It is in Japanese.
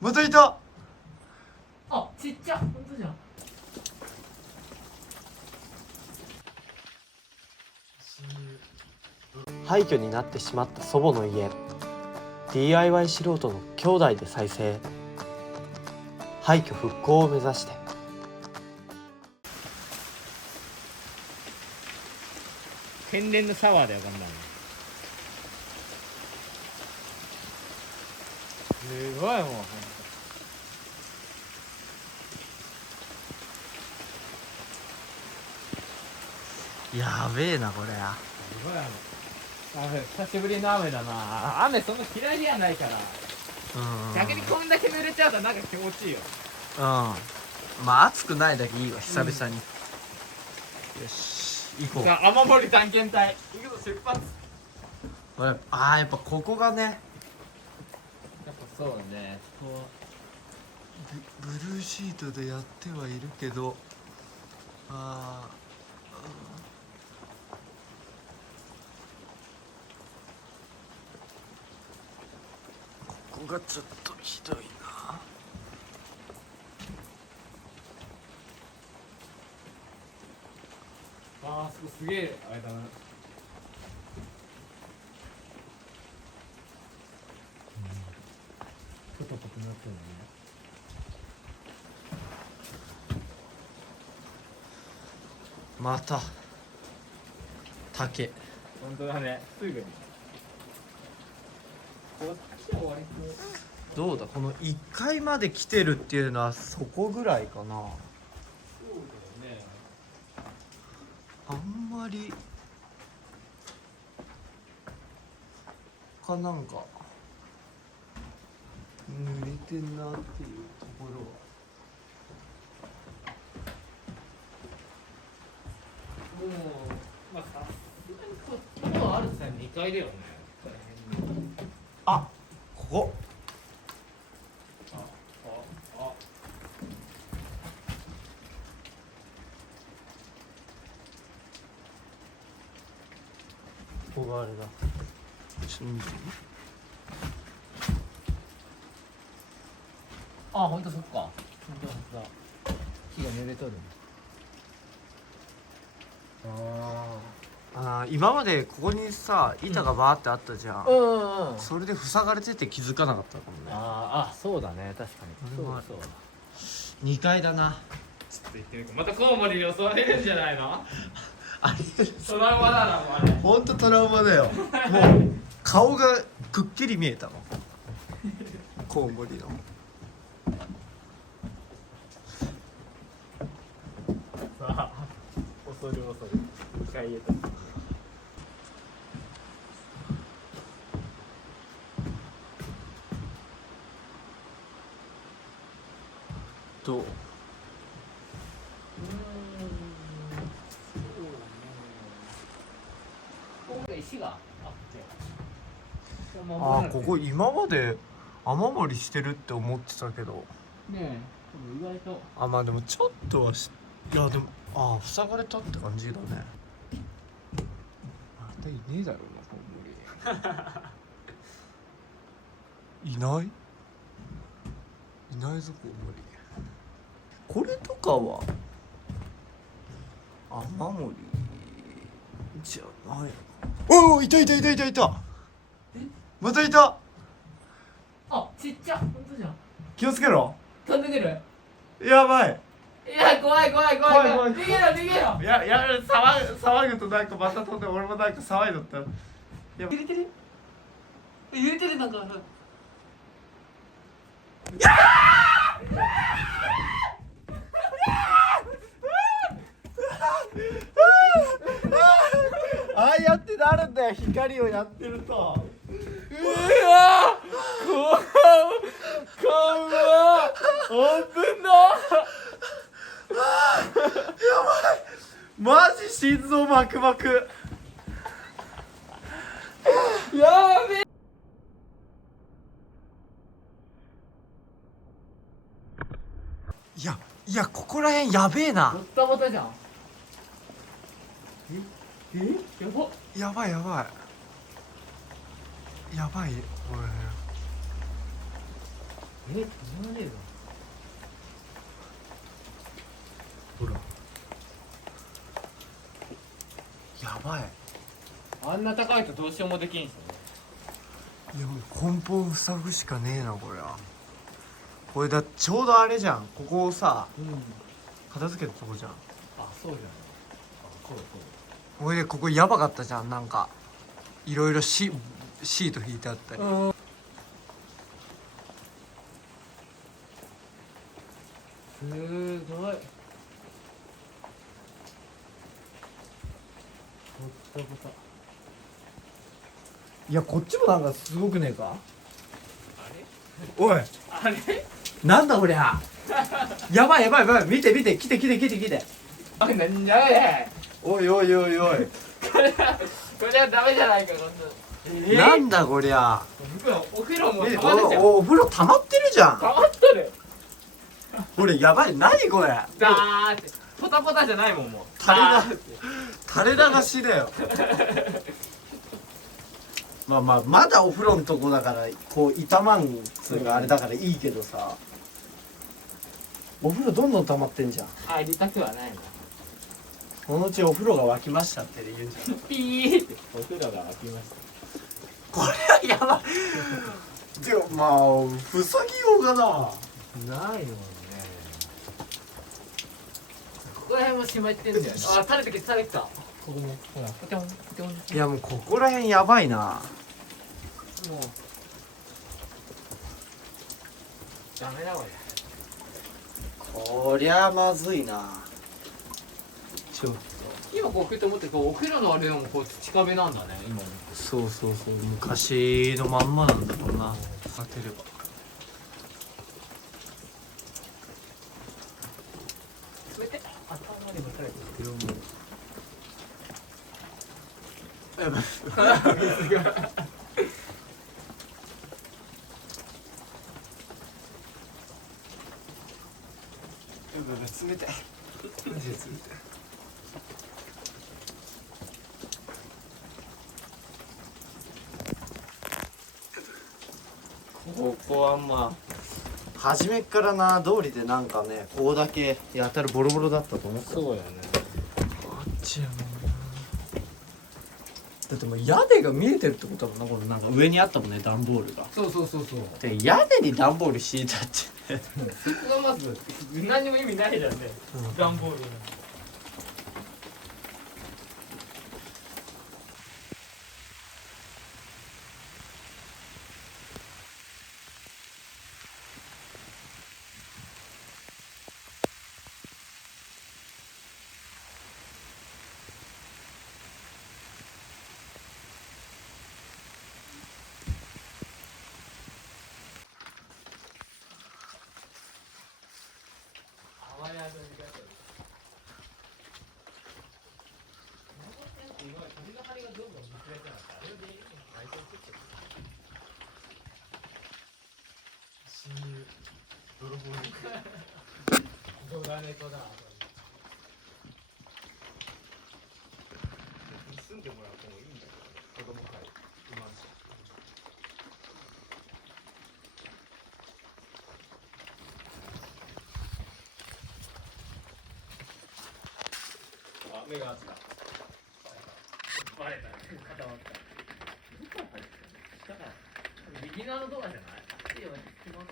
またいた。あ、ちっちゃ、本当じゃん。廃墟になってしまった祖母の家。 DIY 素人の兄弟で再生。廃墟復興を目指して。天然のシャワーだよ、こんなの。すごいもう、ほんと。やべえなこれ。すごい雨。久しぶりの雨だな。雨そんな嫌いではないから。逆にこんだけ濡れちゃうとなんか気持ちいいよ。まあ暑くないだけいいわ、久々に。よし行こう。さあ、雨漏り探検隊行くぞ、出発。やっぱここがね、やっぱそうだね。ブルーシートでやってはいるけど、ここがちょっとひどいな。すげえあれだな。ポトポトなってるね。また竹。本当だね、すぐに。こっちは割と。どうだ、この1階まで来てるっていうのはそこぐらいかな。そうだよね。あんまりなんか濡れてんなっていうところは。もう、まあ、さすがにこっちのあるさ2階だよね。あ、ここ。あ、ここがあれだ。ちょっと見て。あ、ほんとそっか。ほんとだ。木が濡れとる。今までここにさ板がバーってあったじゃん、うん。それで塞がれてて気づかなかったかもね。そうだね、確かに。それもあるそうだ。 2階だな。ちょっと行ってみようか。またコウモリに襲われるんじゃないの？あれトラウマだな、もうあれ。ほんとトラウマだよ。もう顔がくっきり見えたもん、コウモリの。さあ、恐る恐る2階へと。どう？ここ石があって。ここ今まで雨漏りしてるって思ってたけど。ねえ、意外と。まあでもちょっとはでも塞がれたって感じだね。またいねえだろうな、コウモリ。いないぞ、コウモリ。これとかは雨漏りじゃない。いた。またいた。あ、ちっちゃ、ほんとじゃん。気をつけろ。飛んでくる。やばい。いや、怖い。怖い。逃げろ。騒ぐとなんかまた飛んで、俺もなんか騒いだった。揺れてるなんか。ああやってなるんだよ、光をやってると。うわ危な。マジ心臓バクバク。やべえ。いやここら辺やべえな。ボッタボタじゃん。やば。やばい。止まれるわ。ほらやばい。あんな高いとどうしようもできんすよね。いやもう根本塞ぐしかねえなこれは。これだってちょうどあれじゃん、ここをさ片付けたとこじゃん。あ、そうじゃない。あ、そうこれでここやばかったじゃん、なんかいろいろシート引いてあったり。そう。すごい。ぼったぼた。いやこっちもなんかすごくねえか。あれ？おいあれ？なんだこりゃ。やばいやばいやばい、見て見て、来て来て来て来て。あ、なんじゃこれ。おいおいおいおい、これはダメじゃないか、こんな。なんだこりゃ。お風呂も溜まるじゃん。お風呂溜まってるじゃん。溜まっとる。これやばい、何これ。だーってポタポタじゃないもん、もう垂れだだーって垂れ流しだよ。まあまあまだお風呂のとこだからこう傷まんつうかあれだからいいけどさ、お風呂どんどん溜まってんじゃん。入りたくはないな。そのうちお風呂が沸きましたって言うんじゃん。ピーってお風呂が沸きました。これはやばい。でもまあ塞ぎようがな。ないもんね。ここら辺も湿ってんだよね。あ、垂れてきた垂れてきた。ここもほらポテンポテン。いやもうここら辺やばいな。もうダメだこれ。こりゃまずいな。ちょっと今こうふと思ってこうお風呂のあれでもこう土壁なんだね今も。そうそうそう、昔のまんまなんだろうな。当てれば。それで頭にも垂れてる。やばい。水が。冷たい。マジで冷たい。ここはまあ初めっからな通りでなんかね、ここだけやたらボロボロだったと思った。そうやね。あっちやもんな。だってもう屋根が見えてるってことだもんな。このなんか上にあったもんね、段ボールが。そうそうそうそう。で屋根に段ボール敷いたって。そこがまず何にも意味ないじゃんね。段ボールが。ドラネコだ。住んでもらってもいいんだけど、子供会います。あ、目が合った。バレたね。固まった。どこから入ってきたの？下から。ビギナーの動画じゃない？いいよ、来ます。